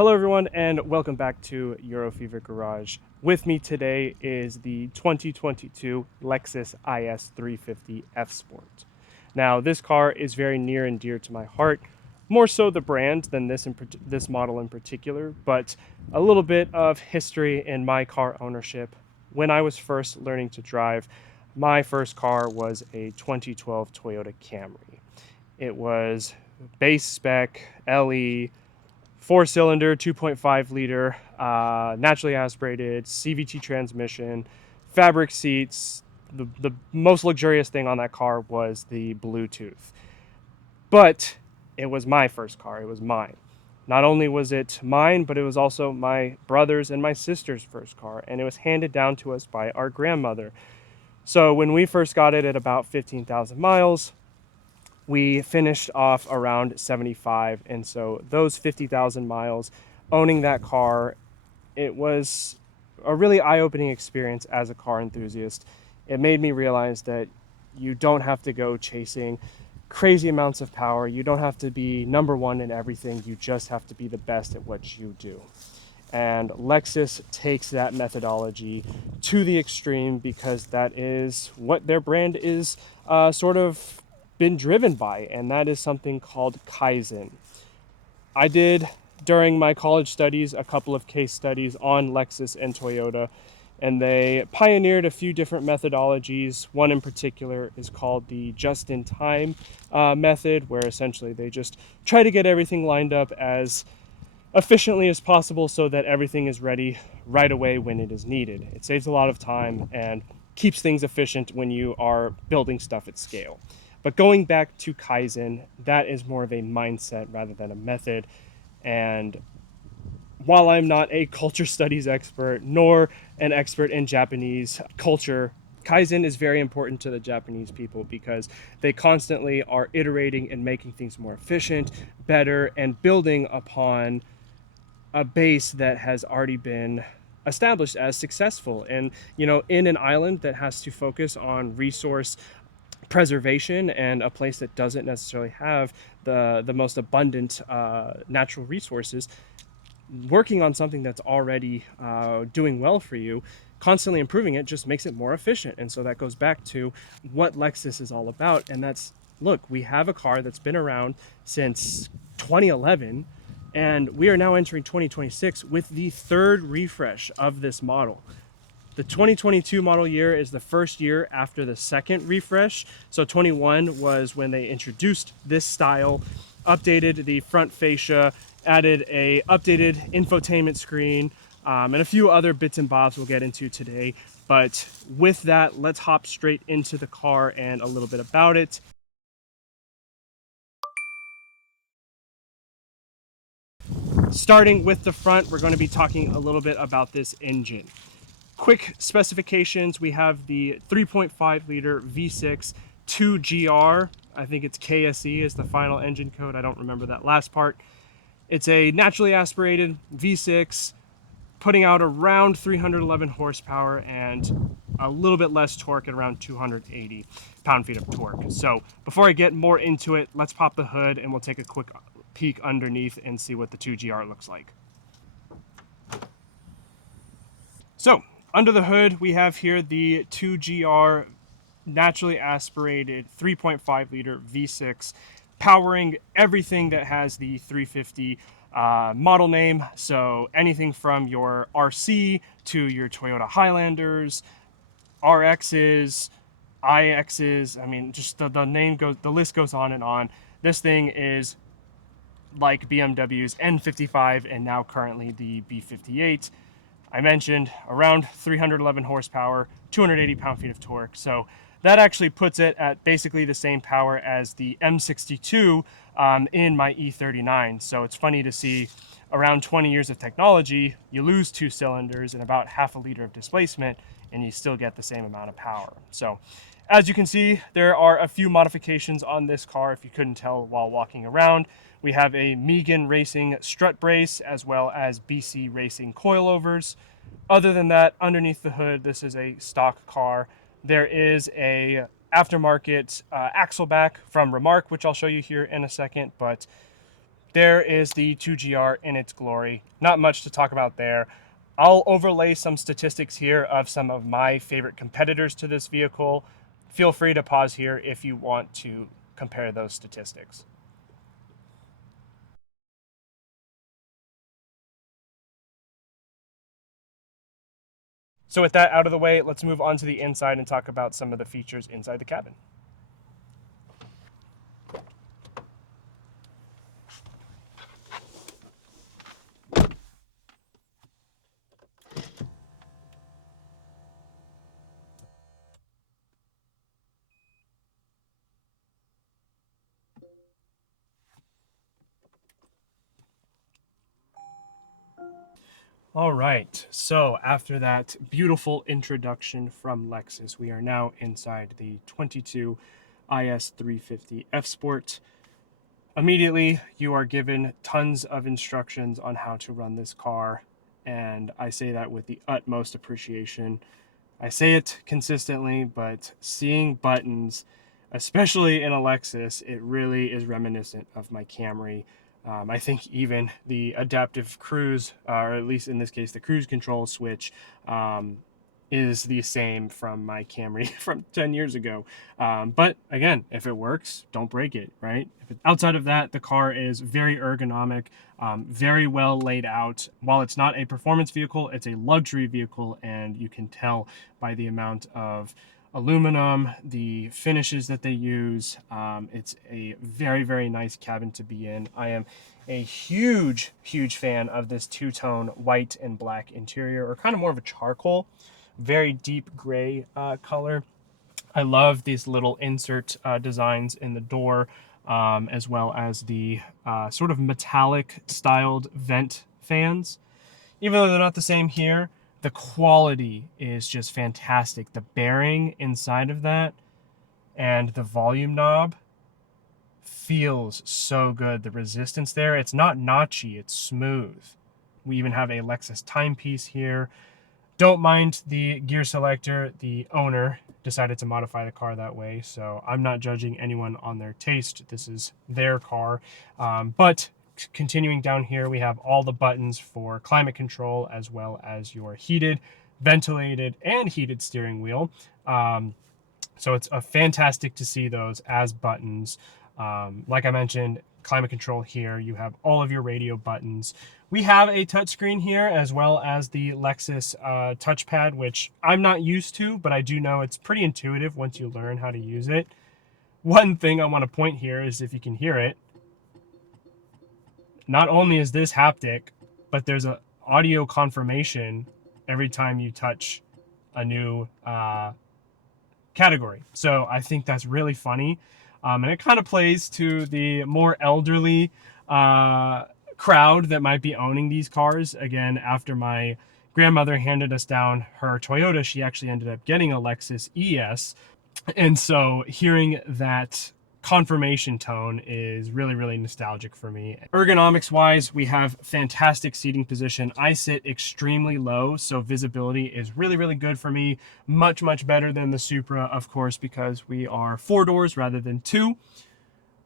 Hello everyone and welcome back to Eurofever Garage. With me today is the 2022 Lexus IS350 F Sport. Now this car is very near and dear to my heart, more so the brand than this model in particular, but a little bit of history in my car ownership. When I was first learning to drive, my first car was a 2012 Toyota Camry. It was base spec, LE, four-cylinder, 2.5 liter, naturally aspirated, CVT transmission, fabric seats. The most luxurious thing on that car was the Bluetooth. But it was my first car. It was mine. Not only was it mine, but it was also my brother's and my sister's first car, and it was handed down to us by our grandmother. So when we first got it at about 15,000 miles, we finished off around 75, and so those 50,000 miles owning that car, it was a really eye-opening experience as a car enthusiast. It made me realize that you don't have to go chasing crazy amounts of power. You don't have to be number one in everything. You just have to be the best at what you do. And Lexus takes that methodology to the extreme because that is what their brand is sort of been driven by, and that is something called Kaizen. I did, during my college studies, a couple of case studies on Lexus and Toyota, and they pioneered a few different methodologies. One in particular is called the just-in-time method, where essentially they just try to get everything lined up as efficiently as possible so that everything is ready right away when it is needed. It saves a lot of time and keeps things efficient when you are building stuff at scale. But going back to Kaizen, that is more of a mindset rather than a method. And while I'm not a culture studies expert nor an expert in Japanese culture, Kaizen is very important to the Japanese people because they constantly are iterating and making things more efficient, better, and building upon a base that has already been established as successful. And, in an island that has to focus on resource preservation and a place that doesn't necessarily have the most abundant natural resources, working on something that's already doing well for you, constantly improving it just makes it more efficient. And so that goes back to what Lexus is all about. And that's, look, we have a car that's been around since 2011, and we are now entering 2026 with the third refresh of this model. The 2022 model year is the first year after the second refresh. So 21 was when they introduced this style, updated the front fascia, added a updated infotainment screen, and a few other bits and bobs we'll get into today. But with that, let's hop straight into the car and a little bit about it. Starting with the front, we're going to be talking a little bit about this engine. Quick specifications, we have the 3.5 liter V6 2GR. I think it's KSE is the final engine code. I don't remember that last part. It's a naturally aspirated V6, putting out around 311 horsepower and a little bit less torque at around 280 pound-feet of torque. So before I get more into it, let's pop the hood and we'll take a quick peek underneath and see what the 2GR looks like. So under the hood, we have here the 2GR naturally aspirated 3.5 liter V6, powering everything that has the 350 model name. So anything from your RC to your Toyota Highlanders, RXs, IXs. I mean, just the list goes on and on. This thing is like BMW's N55 and now currently the B58. I mentioned around 311 horsepower, 280 pound-feet of torque. So that actually puts it at basically the same power as the M62 in my E39. So it's funny to see around 20 years of technology, you lose 2 cylinders and about half a liter of displacement, and you still get the same amount of power. So as you can see, there are a few modifications on this car if you couldn't tell while walking around. We have a Megan Racing strut brace as well as BC Racing coilovers. Other than that, underneath the hood, this is a stock car. There is a aftermarket axle back from Remark, which I'll show you here in a second, but there is the 2GR in its glory. Not much to talk about there. I'll overlay some statistics here of some of my favorite competitors to this vehicle. Feel free to pause here if you want to compare those statistics. So with that out of the way, let's move on to the inside and talk about some of the features inside the cabin. All right, so after that beautiful introduction from Lexus, we are now inside the 22 IS350 F Sport. Immediately, you are given tons of instructions on how to run this car, and I say that with the utmost appreciation. I say it consistently, but seeing buttons, especially in a Lexus, it really is reminiscent of my Camry. I think even the adaptive cruise, or at least in this case, the cruise control switch, is the same from my Camry from 10 years ago. But again, if it works, don't break it, right? Outside of that, the car is very ergonomic, very well laid out. While it's not a performance vehicle, it's a luxury vehicle, and you can tell by the amount of aluminum, the finishes that they use. It's a very, very nice cabin to be in. I am a huge, huge fan of this two-tone white and black interior, or kind of more of a charcoal, very deep gray color. I love these little insert designs in the door, as well as the sort of metallic styled vent fans. Even though they're not the same here, the quality is just fantastic. The bearing inside of that and the volume knob feels so good. The resistance there, it's not notchy, it's smooth. We even have a Lexus timepiece here. Don't mind the gear selector. The owner decided to modify the car that way, so I'm not judging anyone on their taste. This is their car. But continuing down here, we have all the buttons for climate control, as well as your heated, ventilated, and heated steering wheel. So it's fantastic to see those as buttons. Like I mentioned, climate control here. You have all of your radio buttons. We have a touchscreen here, as well as the Lexus touchpad, which I'm not used to, but I do know it's pretty intuitive once you learn how to use it. One thing I want to point here is, if you can hear it, not only is this haptic, but there's an audio confirmation every time you touch a new category. So I think that's really funny. And it kind of plays to the more elderly crowd that might be owning these cars. Again, after my grandmother handed us down her Toyota, she actually ended up getting a Lexus IS. And so hearing that confirmation tone is really, really nostalgic for me. Ergonomics wise, we have fantastic seating position. I sit extremely low, so visibility is really, really good for me. Much, much better than the Supra, of course, because we are 4 doors rather than 2.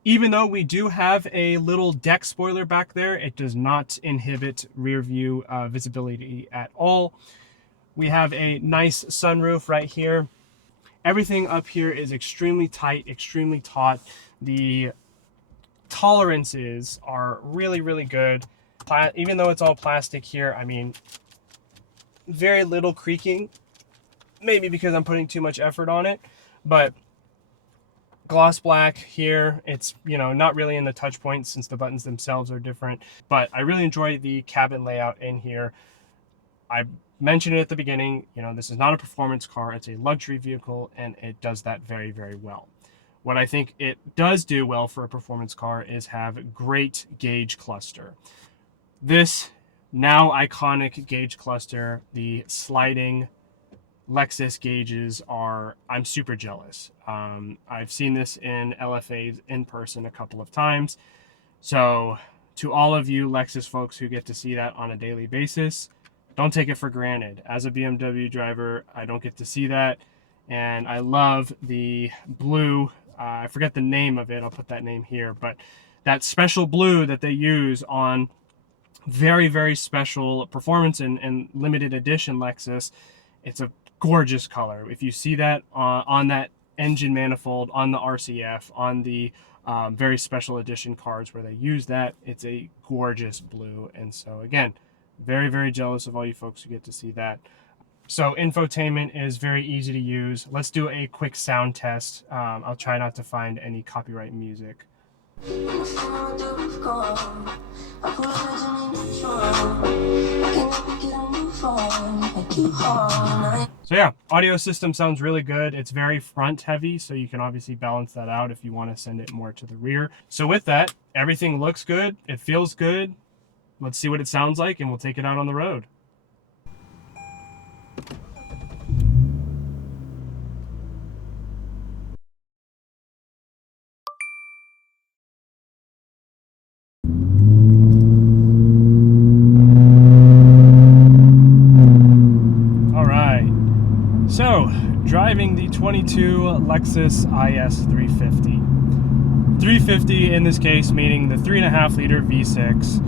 Even though we do have a little deck spoiler back there, it does not inhibit rear view visibility at all. We have a nice sunroof right here. Everything up here is extremely tight, extremely taut. The tolerances are really, really good. Even though it's all plastic here, I mean, very little creaking. Maybe because I'm putting too much effort on it, but gloss black here. It's, you know, not really in the touch points since the buttons themselves are different, but I really enjoy the cabin layout in here. I mentioned it at the beginning, you know, this is not a performance car, it's a luxury vehicle, and it does that very, very well. What I think it does do well for a performance car is have great gauge cluster. This now iconic gauge cluster, the sliding Lexus gauges are, I'm super jealous. I've seen this in LFAs in person a couple of times. So to all of you Lexus folks who get to see that on a daily basis, don't take it for granted. As a BMW driver, I don't get to see that. And I love the blue, I forget the name of it, I'll put that name here, but that special blue that they use on very, very special performance and limited edition Lexus. It's a gorgeous color. If you see that on that engine manifold, on the RCF, on the very special edition cars where they use that, it's a gorgeous blue. And so again, very, very jealous of all you folks who get to see that. So infotainment is very easy to use. Let's do a quick sound test. I'll try not to find any copyright music. So yeah, audio system sounds really good. It's very front heavy, so you can obviously balance that out if you want to send it more to the rear. So with that, everything looks good. It feels good. Let's see what it sounds like, and we'll take it out on the road. So, driving the 22 Lexus IS 350. 350 in this case, meaning the 3.5 liter V6.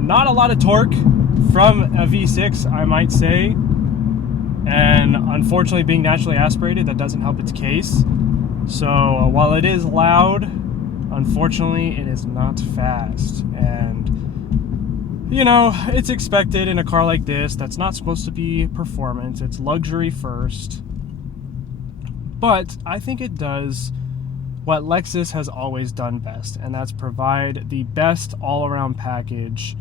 Not a lot of torque from a V6, I might say. And unfortunately, being naturally aspirated, that doesn't help its case. So, while it is loud, unfortunately, it is not fast. And you know, it's expected in a car like this that's not supposed to be performance. It's luxury first. But I think it does what Lexus has always done best, and that's provide the best all-around package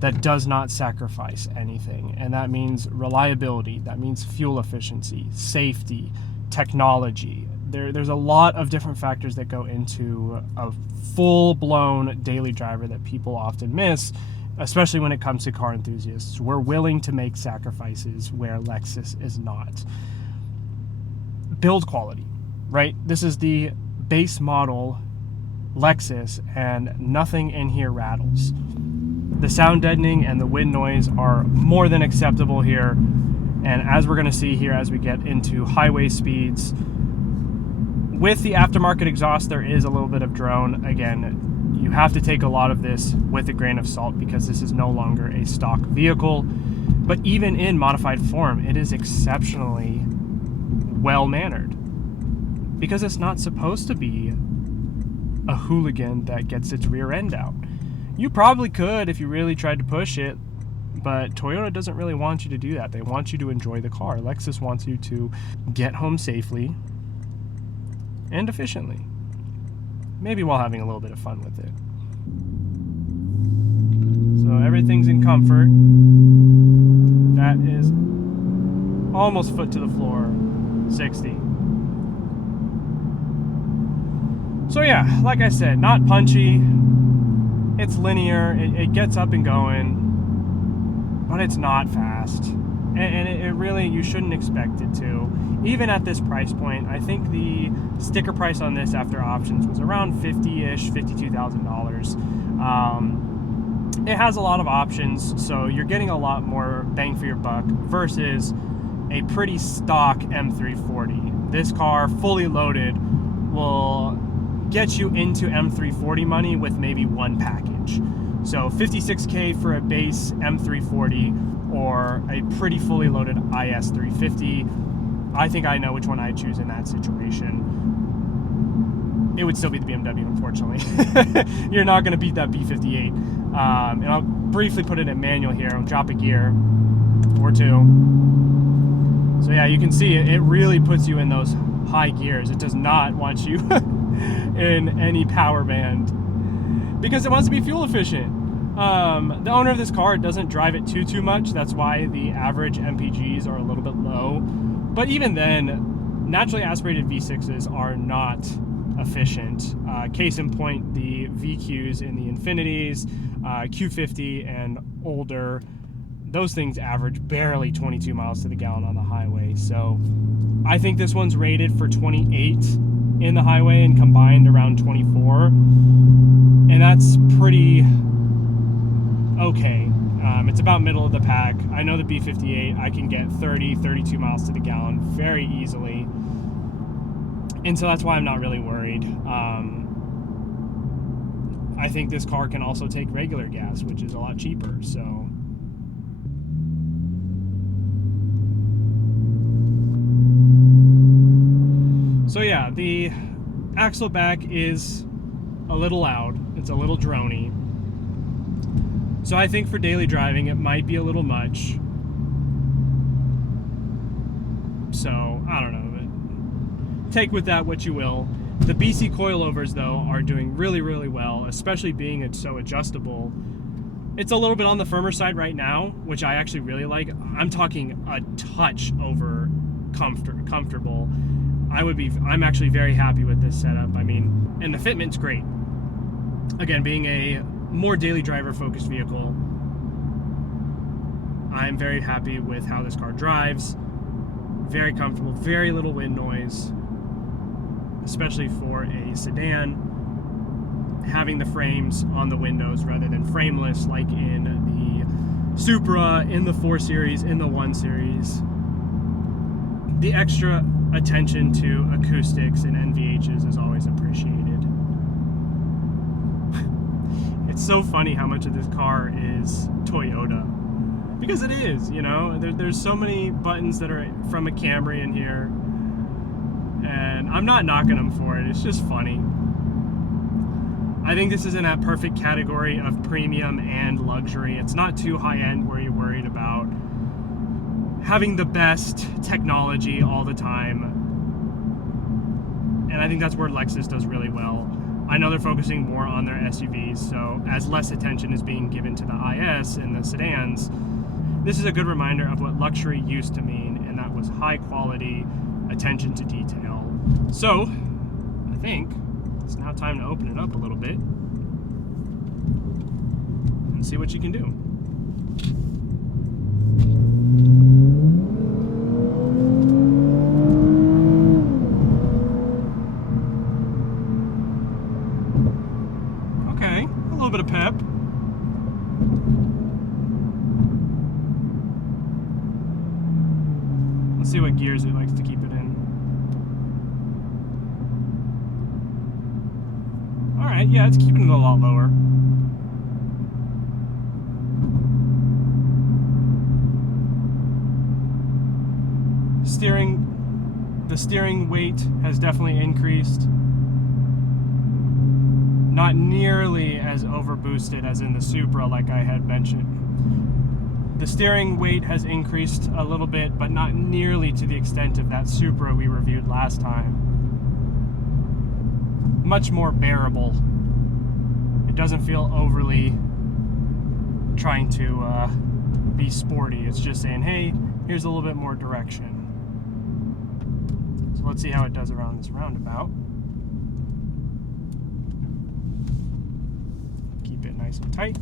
that does not sacrifice anything. And that means reliability, that means fuel efficiency, safety, technology. There's a lot of different factors that go into a full-blown daily driver that people often miss, especially when it comes to car enthusiasts. We're willing to make sacrifices where Lexus is not. Build quality, right? This is the base model Lexus, and nothing in here rattles. The sound deadening and the wind noise are more than acceptable here. And as we're going to see here as we get into highway speeds, with the aftermarket exhaust, there is a little bit of drone. Again, you have to take a lot of this with a grain of salt because this is no longer a stock vehicle. But even in modified form, it is exceptionally well-mannered because it's not supposed to be a hooligan that gets its rear end out. You probably could if you really tried to push it, but Toyota doesn't really want you to do that. They want you to enjoy the car. Lexus wants you to get home safely and efficiently. Maybe while having a little bit of fun with it. So everything's in comfort. That is almost foot to the floor, 60. So yeah, like I said, not punchy. It's linear, it gets up and going, but it's not fast. And it really, you shouldn't expect it to. Even at this price point, I think the sticker price on this after options was around $50-ish, $52,000. It has a lot of options, so you're getting a lot more bang for your buck versus a pretty stock M340. This car, fully loaded, will get you into M340 money with maybe one package. So $56K for a base M340 or a pretty fully loaded IS350. I think I know which one I'd choose in that situation. It would still be the BMW, unfortunately. You're not going to beat that B58. And I'll briefly put it in manual here. I'll drop a gear or two. So yeah, you can see it really puts you in those high gears. It does not want you in any power band because it wants to be fuel efficient. The owner of this car doesn't drive it too much. That's why the average MPGs are a little bit low. But even then, naturally aspirated V6s are not efficient. Case in point, the VQs in the Infinities, Q50 and older, those things average barely 22 miles to the gallon on the highway. So I think this one's rated for 28 in the highway and combined around 24. And that's pretty okay. It's about middle of the pack. I know the B58, I can get 30, 32 miles to the gallon very easily. And so that's why I'm not really worried. I think this car can also take regular gas, which is a lot cheaper. So yeah, the axle back is a little loud. It's a little droney. So I think for daily driving, it might be a little much. So, I don't know. Take with that what you will. The BC coilovers, though, are doing really, really well, especially being it's so adjustable. It's a little bit on the firmer side right now, which I actually really like. I'm talking a touch over comfortable. I'm actually very happy with this setup. I mean, and the fitment's great. Again, being a more daily driver focused vehicle, I'm very happy with how this car drives. Very comfortable, very little wind noise, especially for a sedan. Having the frames on the windows rather than frameless like in the Supra, in the 4 Series, in the 1 Series. The extra attention to acoustics and NVHs is always appreciated. It's so funny how much of this car is Toyota, because it is, you know. There's so many buttons that are from a Camry in here, and I'm not knocking them for it. It's just funny. I think this is in that perfect category of premium and luxury. It's not too high-end where you're worried about having the best technology all the time. And I think that's where Lexus does really well. I know they're focusing more on their SUVs, so as less attention is being given to the IS and the sedans, this is a good reminder of what luxury used to mean, and that was high quality, attention to detail. So, I think it's now time to open it up a little bit and see what you can do. Okay, a little bit of pep. Let's see what gears it likes to keep it in. Alright, yeah, it's keeping it a lot lower. The steering weight has definitely increased. Not nearly as overboosted as in the Supra, like I had mentioned. The steering weight has increased a little bit, but not nearly to the extent of that Supra we reviewed last time. Much more bearable. It doesn't feel overly trying to be sporty. It's just saying, hey, here's a little bit more direction. So let's see how it does around this roundabout. Keep it nice and tight.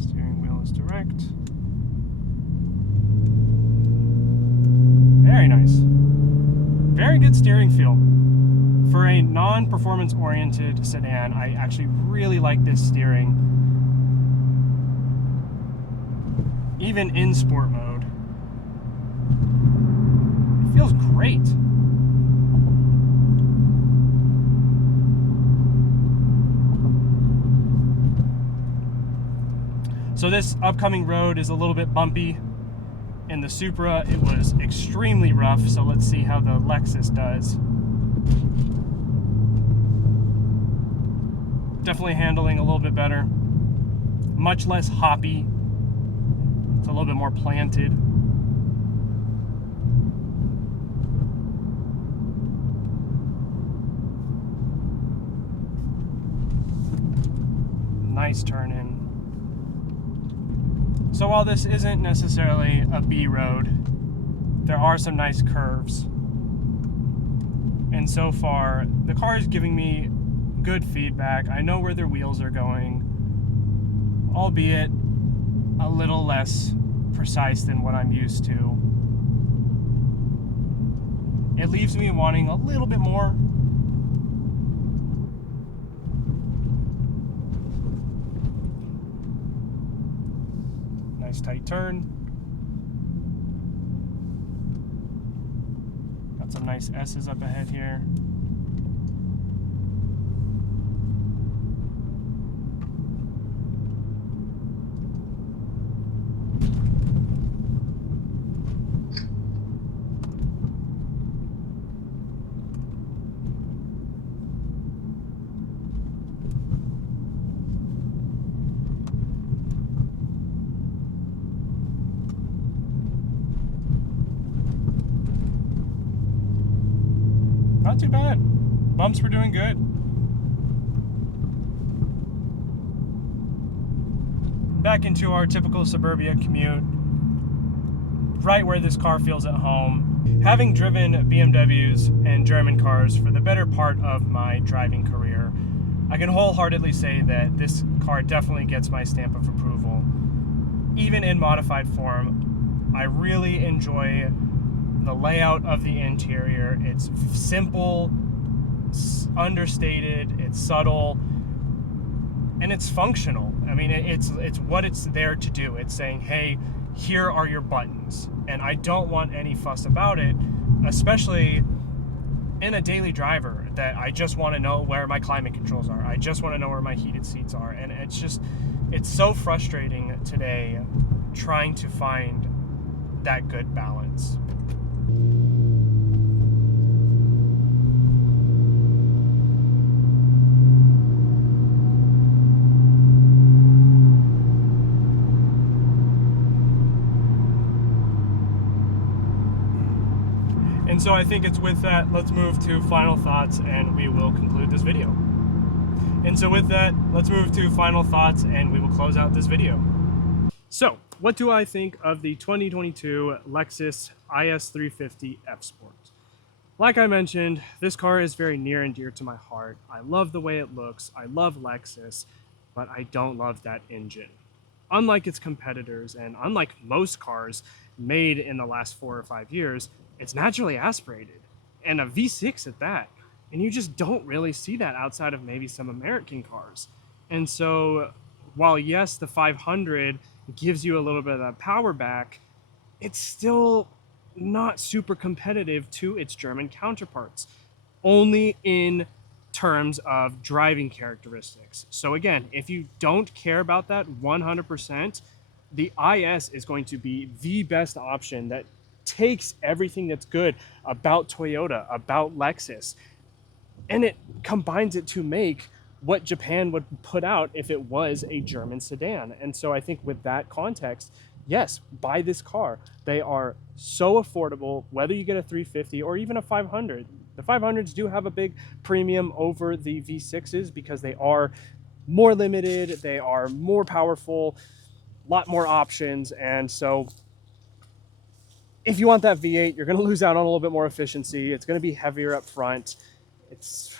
Steering wheel is direct. Very nice. Very good steering feel. For a non-performance oriented sedan, I actually really like this steering. Even in sport mode. It feels great. So this upcoming road is a little bit bumpy. In the Supra, it was extremely rough, so let's see how the Lexus does. Definitely handling a little bit better. Much less hoppy. It's a little bit more planted. Nice turn in. So while this isn't necessarily a B road, there are some nice curves. And so far, the car is giving me good feedback. I know where their wheels are going, albeit a little less precise than what I'm used to. It leaves me wanting a little bit more. Nice tight turn. Got some nice S's up ahead here. too bad. Bumps were doing good. Back into our typical suburbia commute, right where this car feels at home. Having driven BMWs and German cars for the better part of my driving career, I can wholeheartedly say that this car definitely gets my stamp of approval. Even in modified form, I really enjoy the layout of the interior. It's simple, it's understated, it's subtle, and it's functional. I mean, it's what it's there to do. It's saying, hey, here are your buttons, and I don't want any fuss about it, especially in a daily driver that I just want to know where my climate controls are. I just want to know where my heated seats are. And it's so frustrating today trying to find that good balance. And so I think it's with that, let's move to final thoughts and we will conclude this video. And so with that, let's move to final thoughts and we will close out this video. So, what do I think of the 2022 Lexus IS350 F Sport? Like I mentioned, this car is very near and dear to my heart. I love the way it looks, I love Lexus, but I don't love that engine. Unlike its competitors and unlike most cars made in the last 4 or 5 years, it's naturally aspirated, and a V6 at that. And you just don't really see that outside of maybe some American cars. And so while yes, the 500 gives you a little bit of that power back, it's still not super competitive to its German counterparts, only in terms of driving characteristics. So again, if you don't care about that 100%, the IS is going to be the best option that takes everything that's good about Toyota, about Lexus, and it combines it to make what Japan would put out if it was a German sedan. And so I think with that context, yes, buy this car. They are so affordable, whether you get a 350 or even a 500. The 500s do have a big premium over the V6s because they are more limited, they are more powerful, a lot more options. And so if you want that V8, you're going to lose out on a little bit more efficiency. It's going to be heavier up front. It's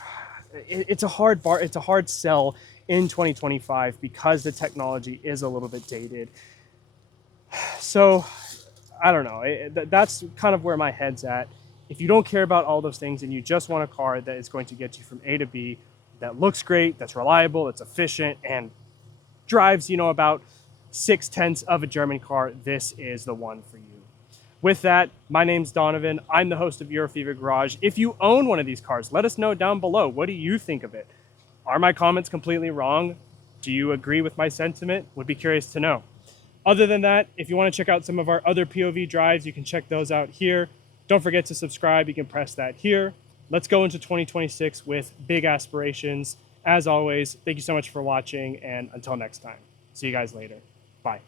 a hard sell in 2025 because the technology is a little bit dated. So I don't know. That's kind of where my head's at. If you don't care about all those things and you just want a car that is going to get you from A to B, that looks great, that's reliable, that's efficient, and drives, about 6/10 of a German car, this is the one for you. With that, my name's Donovan. I'm the host of Eurofever Garage. If you own one of these cars, let us know down below. What do you think of it? Are my comments completely wrong? Do you agree with my sentiment? Would be curious to know. Other than that, if you want to check out some of our other POV drives, you can check those out here. Don't forget to subscribe. You can press that here. Let's go into 2026 with big aspirations. As always, thank you so much for watching, and until next time, see you guys later. Bye.